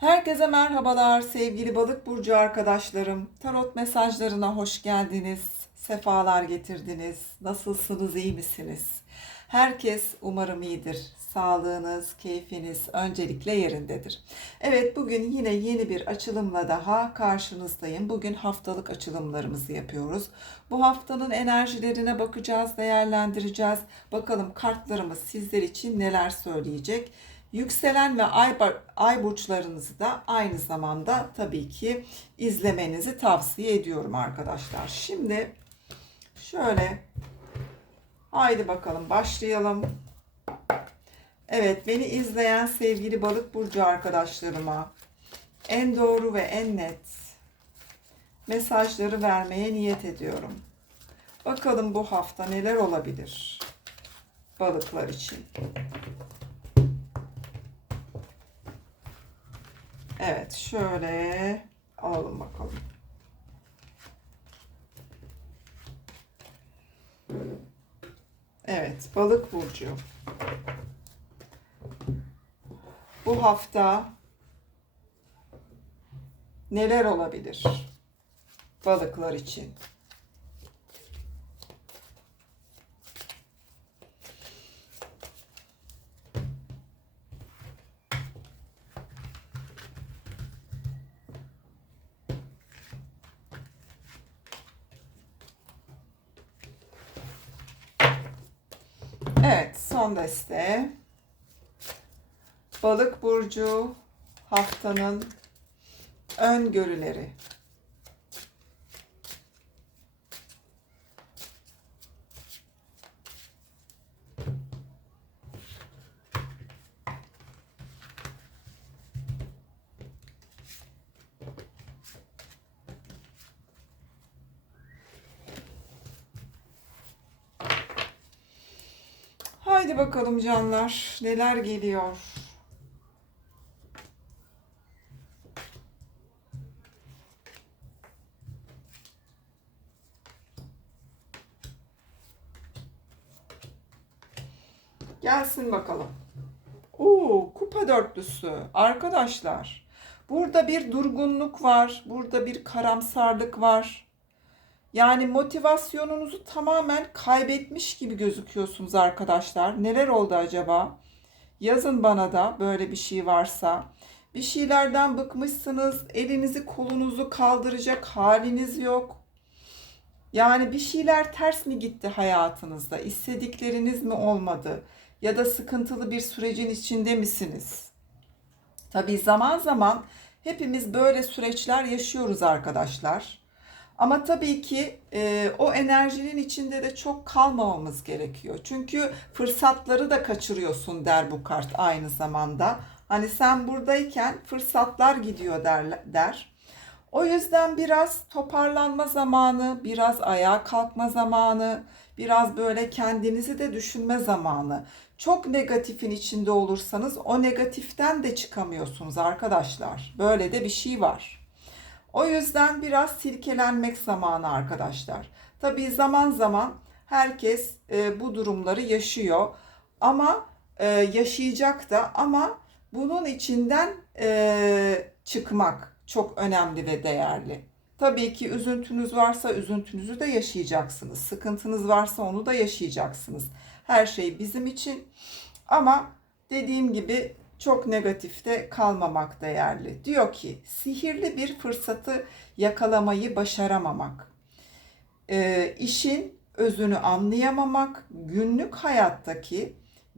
Herkese merhabalar sevgili balık burcu arkadaşlarım. Tarot mesajlarına hoş geldiniz. Sefalar getirdiniz. Nasılsınız, iyi misiniz? Herkes umarım iyidir. Sağlığınız, keyfiniz öncelikle yerindedir. Evet bugün yine yeni bir açılımla daha karşınızdayım. Bugün haftalık açılımlarımızı yapıyoruz. Bu haftanın enerjilerine bakacağız, değerlendireceğiz. Bakalım kartlarımız sizler için neler söyleyecek. Yükselen ve ay, ay burçlarınızı da aynı zamanda tabii ki izlemenizi tavsiye ediyorum arkadaşlar. Şimdi şöyle haydi bakalım başlayalım. Evet beni izleyen sevgili balık burcu arkadaşlarıma en doğru ve en net mesajları vermeye niyet ediyorum. Bakalım bu hafta neler olabilir balıklar için. Evet şöyle alalım bakalım. Evet balık burcu. Bu hafta neler olabilir balıklar için? Deste. Balık burcu haftanın öngörüleri. Haydi bakalım canlar, neler geliyor? Gelsin bakalım. Oo, kupa dörtlüsü. Arkadaşlar, burada bir durgunluk var, burada bir karamsarlık var. Yani motivasyonunuzu tamamen kaybetmiş gibi gözüküyorsunuz arkadaşlar. Neler oldu acaba? Yazın bana da böyle bir şey varsa. Bir şeylerden bıkmışsınız, elinizi kolunuzu kaldıracak haliniz yok. Yani bir şeyler ters mi gitti hayatınızda? İstedikleriniz mi olmadı? Ya da sıkıntılı bir sürecin içinde misiniz? Tabii zaman zaman hepimiz böyle süreçler yaşıyoruz arkadaşlar. Ama tabii ki e, o enerjinin içinde de çok kalmamamız gerekiyor. Çünkü fırsatları da kaçırıyorsun der bu kart aynı zamanda. Hani sen buradayken fırsatlar gidiyor der. der. O yüzden biraz toparlanma zamanı, biraz ayağa kalkma zamanı, biraz böyle kendinizi de düşünme zamanı. Çok negatifin içinde olursanız o negatiften de çıkamıyorsunuz arkadaşlar. Böyle de bir şey var. O yüzden biraz silkelenmek zamanı arkadaşlar. Tabii zaman zaman herkes e, bu durumları yaşıyor ama e, yaşayacak da ama bunun içinden e, çıkmak çok önemli ve değerli. Tabii ki üzüntünüz varsa üzüntünüzü de yaşayacaksınız. Sıkıntınız varsa onu da yaşayacaksınız. Her şey bizim için. Ama dediğim gibi çok negatifte kalmamak değerli. Diyor ki sihirli bir fırsatı yakalamayı başaramamak. E, işin özünü anlayamamak, günlük hayattaki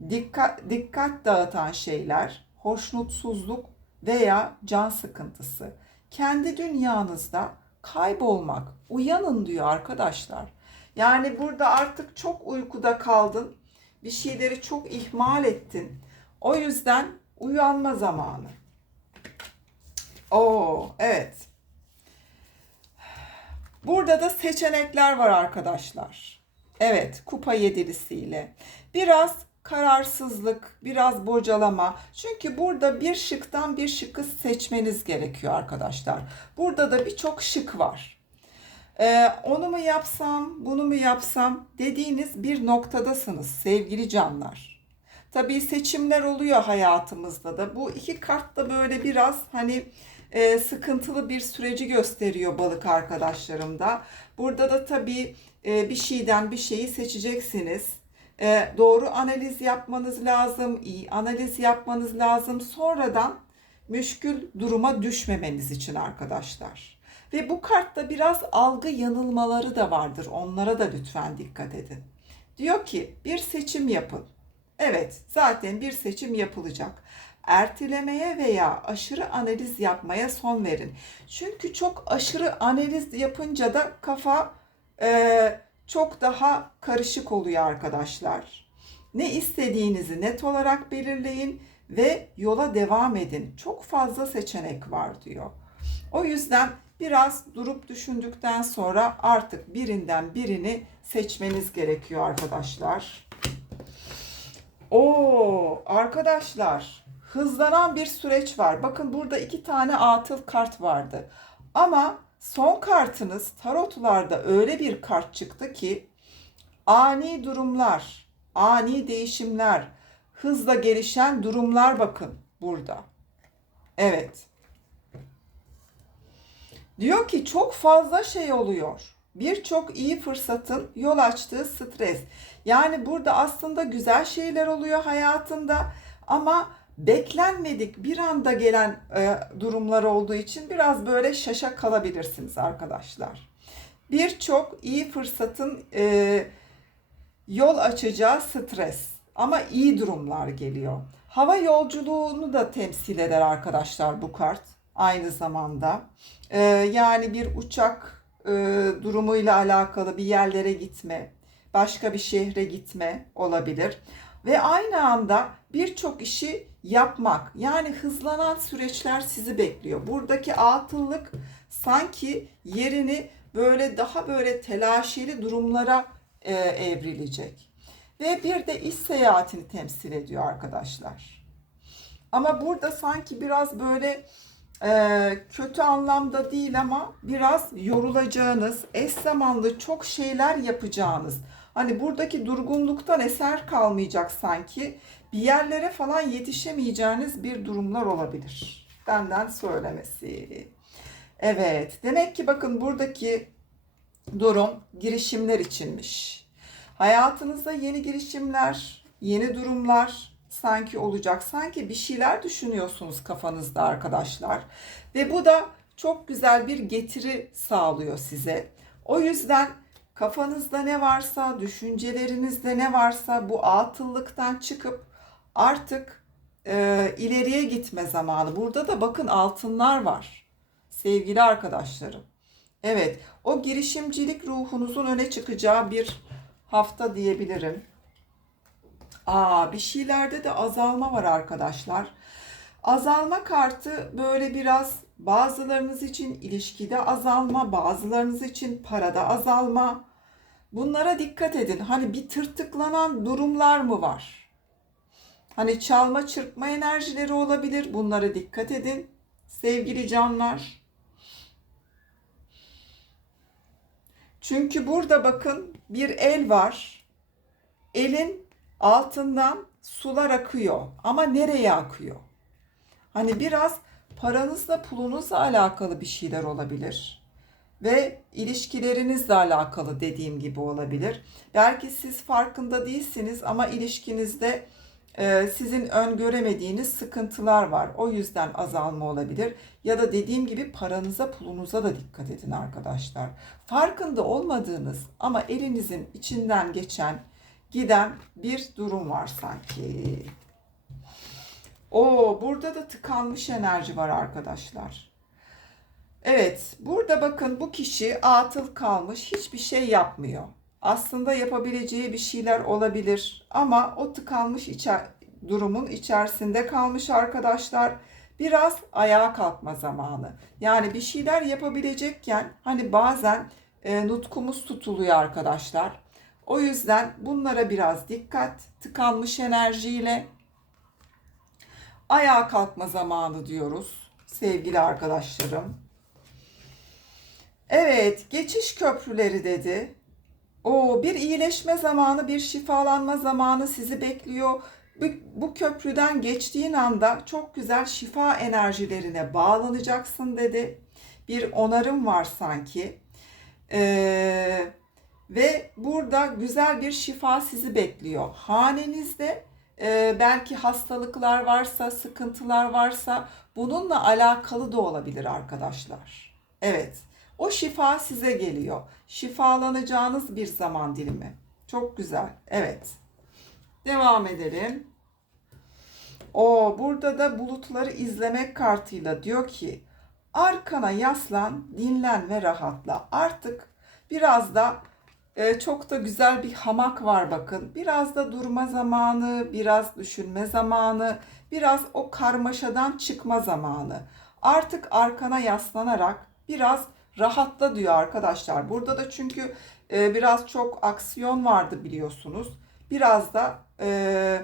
dikkat, dikkat dağıtan şeyler, hoşnutsuzluk veya can sıkıntısı. Kendi dünyanızda kaybolmak. Uyanın diyor arkadaşlar. Yani burada artık çok uykuda kaldın. Bir şeyleri çok ihmal ettin. O yüzden uyanma zamanı. Oo, evet. Burada da seçenekler var arkadaşlar. Evet, kupa yedilisiyle. Biraz kararsızlık, biraz bocalama. Çünkü burada bir şıktan bir şıkkı seçmeniz gerekiyor arkadaşlar. Burada da birçok şık var. Ee, onu mu yapsam, bunu mu yapsam dediğiniz bir noktadasınız sevgili canlar. Tabii seçimler oluyor hayatımızda da. Bu iki kart da böyle biraz hani e, sıkıntılı bir süreci gösteriyor balık arkadaşlarımda. Burada da tabii e, bir şeyden bir şeyi seçeceksiniz. E, doğru analiz yapmanız lazım, iyi analiz yapmanız lazım. Sonradan müşkül duruma düşmemeniz için arkadaşlar. Ve bu kartta biraz algı yanılmaları da vardır. Onlara da lütfen dikkat edin. Diyor ki bir seçim yapın. Evet, zaten bir seçim yapılacak. Ertelemeye veya aşırı analiz yapmaya son verin. Çünkü çok aşırı analiz yapınca da kafa e, çok daha karışık oluyor arkadaşlar. Ne istediğinizi net olarak belirleyin ve yola devam edin. Çok fazla seçenek var diyor. O yüzden biraz durup düşündükten sonra artık birinden birini seçmeniz gerekiyor arkadaşlar. Oo arkadaşlar hızlanan bir süreç var. Bakın burada iki tane atıl kart vardı. Ama son kartınız tarotlarda öyle bir kart çıktı ki ani durumlar, ani değişimler, hızla gelişen durumlar bakın burada. Evet. Diyor ki çok fazla şey oluyor. Birçok iyi fırsatın yol açtığı stres. Yani burada aslında güzel şeyler oluyor hayatında ama beklenmedik bir anda gelen e, durumlar olduğu için biraz böyle şaşa kalabilirsiniz arkadaşlar. Birçok iyi fırsatın e, yol açacağı stres ama iyi durumlar geliyor. Hava yolculuğunu da temsil eder arkadaşlar bu kart aynı zamanda. E, yani bir uçak e, durumuyla alakalı bir yerlere gitme, başka bir şehre gitme olabilir. Ve aynı anda birçok işi yapmak yani hızlanan süreçler sizi bekliyor. Buradaki atıllık sanki yerini böyle daha böyle telaşeli durumlara e, evrilecek. Ve bir de iş seyahatini temsil ediyor arkadaşlar. Ama burada sanki biraz böyle kötü anlamda değil ama biraz yorulacağınız, eş zamanlı çok şeyler yapacağınız. Hani buradaki durgunluktan eser kalmayacak sanki. Bir yerlere falan yetişemeyeceğiniz bir durumlar olabilir. Benden söylemesi. Evet, demek ki bakın buradaki durum girişimler içinmiş. Hayatınızda yeni girişimler, yeni durumlar sanki olacak. Sanki bir şeyler düşünüyorsunuz kafanızda arkadaşlar. Ve bu da çok güzel bir getiri sağlıyor size. O yüzden kafanızda ne varsa, düşüncelerinizde ne varsa bu atıllıktan çıkıp artık e, ileriye gitme zamanı. Burada da bakın altınlar var. Sevgili arkadaşlarım. Evet, o girişimcilik ruhunuzun öne çıkacağı bir hafta diyebilirim. Aa, bir şeylerde de azalma var arkadaşlar. Azalma kartı böyle biraz bazılarınız için ilişkide azalma, bazılarınız için parada azalma. Bunlara dikkat edin. Hani bir tırtıklanan durumlar mı var? Hani çalma çırpma enerjileri olabilir. Bunlara dikkat edin. Sevgili canlar. Çünkü burada bakın bir el var. Elin altından sular akıyor. Ama nereye akıyor? Hani biraz paranızla pulunuzla alakalı bir şeyler olabilir. Ve ilişkilerinizle alakalı dediğim gibi olabilir. Belki siz farkında değilsiniz ama ilişkinizde e, sizin öngöremediğiniz sıkıntılar var. O yüzden azalma olabilir. Ya da dediğim gibi paranıza pulunuza da dikkat edin arkadaşlar. Farkında olmadığınız ama elinizin içinden geçen giden bir durum var sanki. O burada da tıkanmış enerji var arkadaşlar. Evet, burada bakın bu kişi atıl kalmış, hiçbir şey yapmıyor. Aslında yapabileceği bir şeyler olabilir ama o tıkanmış içer durumun içerisinde kalmış arkadaşlar. Biraz ayağa kalkma zamanı. Yani bir şeyler yapabilecekken hani bazen e, nutkumuz tutuluyor arkadaşlar. O yüzden bunlara biraz dikkat. Tıkanmış enerjiyle ayağa kalkma zamanı diyoruz sevgili arkadaşlarım. Evet, geçiş köprüleri dedi. O bir iyileşme zamanı, bir şifalanma zamanı sizi bekliyor. Bu, bu köprüden geçtiğin anda çok güzel şifa enerjilerine bağlanacaksın dedi. Bir onarım var sanki. Ee, ve burada güzel bir şifa sizi bekliyor. Hanenizde e, belki hastalıklar varsa, sıkıntılar varsa bununla alakalı da olabilir arkadaşlar. Evet, o şifa size geliyor. Şifalanacağınız bir zaman dilimi. Çok güzel. Evet. Devam edelim. O burada da bulutları izlemek kartıyla diyor ki arkana yaslan, dinlen ve rahatla. Artık biraz da e, çok da güzel bir hamak var bakın. Biraz da durma zamanı, biraz düşünme zamanı, biraz o karmaşadan çıkma zamanı. Artık arkana yaslanarak biraz rahatla diyor arkadaşlar. Burada da çünkü e, biraz çok aksiyon vardı biliyorsunuz. Biraz da e,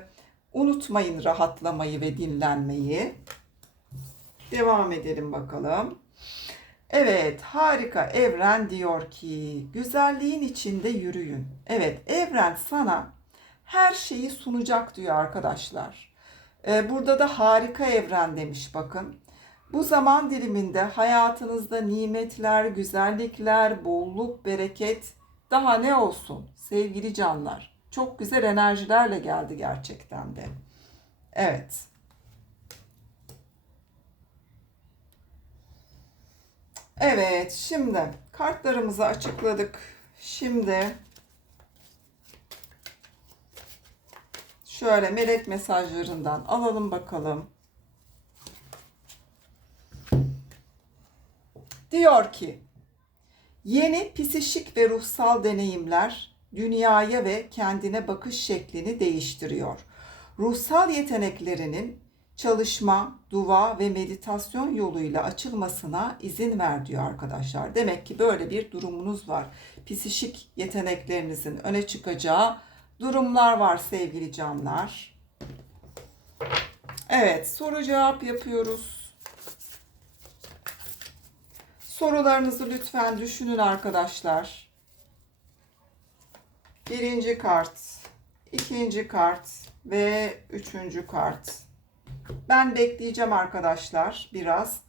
unutmayın rahatlamayı ve dinlenmeyi. Devam edelim bakalım. Evet, harika. Evren diyor ki, güzelliğin içinde yürüyün. Evet, evren sana her şeyi sunacak diyor arkadaşlar. Ee, burada da harika evren demiş bakın. Bu zaman diliminde hayatınızda nimetler, güzellikler, bolluk, bereket daha ne olsun sevgili canlar. Çok güzel enerjilerle geldi gerçekten de. Evet. Evet, şimdi kartlarımızı açıkladık. Şimdi şöyle melek mesajlarından alalım bakalım. Diyor ki, yeni psişik ve ruhsal deneyimler dünyaya ve kendine bakış şeklini değiştiriyor. Ruhsal yeteneklerinin çalışma, dua ve meditasyon yoluyla açılmasına izin ver diyor arkadaşlar. Demek ki böyle bir durumunuz var. Psişik yeteneklerinizin öne çıkacağı durumlar var sevgili canlar. Evet, soru cevap yapıyoruz. Sorularınızı lütfen düşünün arkadaşlar. Birinci kart, ikinci kart ve üçüncü kart. Ben bekleyeceğim arkadaşlar biraz.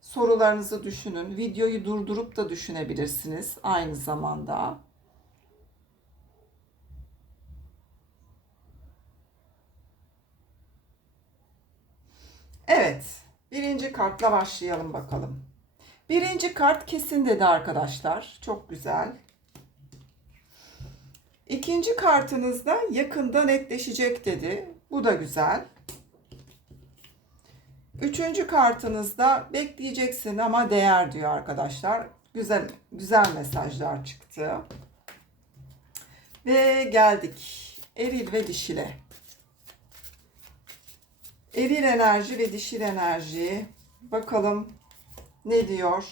Sorularınızı düşünün. Videoyu durdurup da düşünebilirsiniz aynı zamanda. Evet, birinci kartla başlayalım bakalım. Birinci kart kesin dedi arkadaşlar. Çok güzel. İkinci kartınızda yakında netleşecek dedi. Bu da güzel. Üçüncü kartınızda bekleyeceksin ama değer diyor arkadaşlar. Güzel güzel mesajlar çıktı. Ve geldik eril ve dişile. Eril enerji ve dişil enerji. Bakalım ne diyor?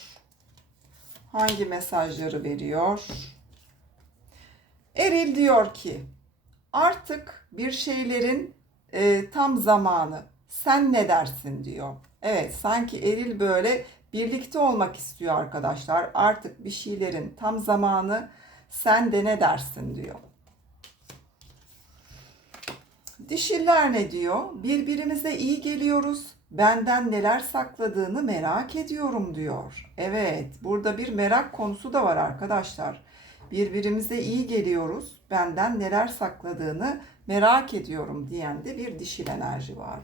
Hangi mesajları veriyor? Eril diyor ki artık bir şeylerin e, tam zamanı. Sen ne dersin diyor. Evet sanki Eril böyle birlikte olmak istiyor arkadaşlar. Artık bir şeylerin tam zamanı. Sen de ne dersin diyor. Dişiller ne diyor? Birbirimize iyi geliyoruz. Benden neler sakladığını merak ediyorum diyor. Evet, burada bir merak konusu da var arkadaşlar. Birbirimize iyi geliyoruz. Benden neler sakladığını merak ediyorum diyen de bir dişil enerji var.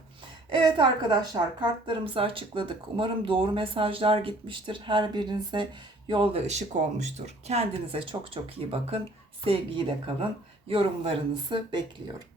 Evet arkadaşlar kartlarımızı açıkladık. Umarım doğru mesajlar gitmiştir. Her birinize yol ve ışık olmuştur. Kendinize çok çok iyi bakın. Sevgiyle kalın. Yorumlarınızı bekliyorum.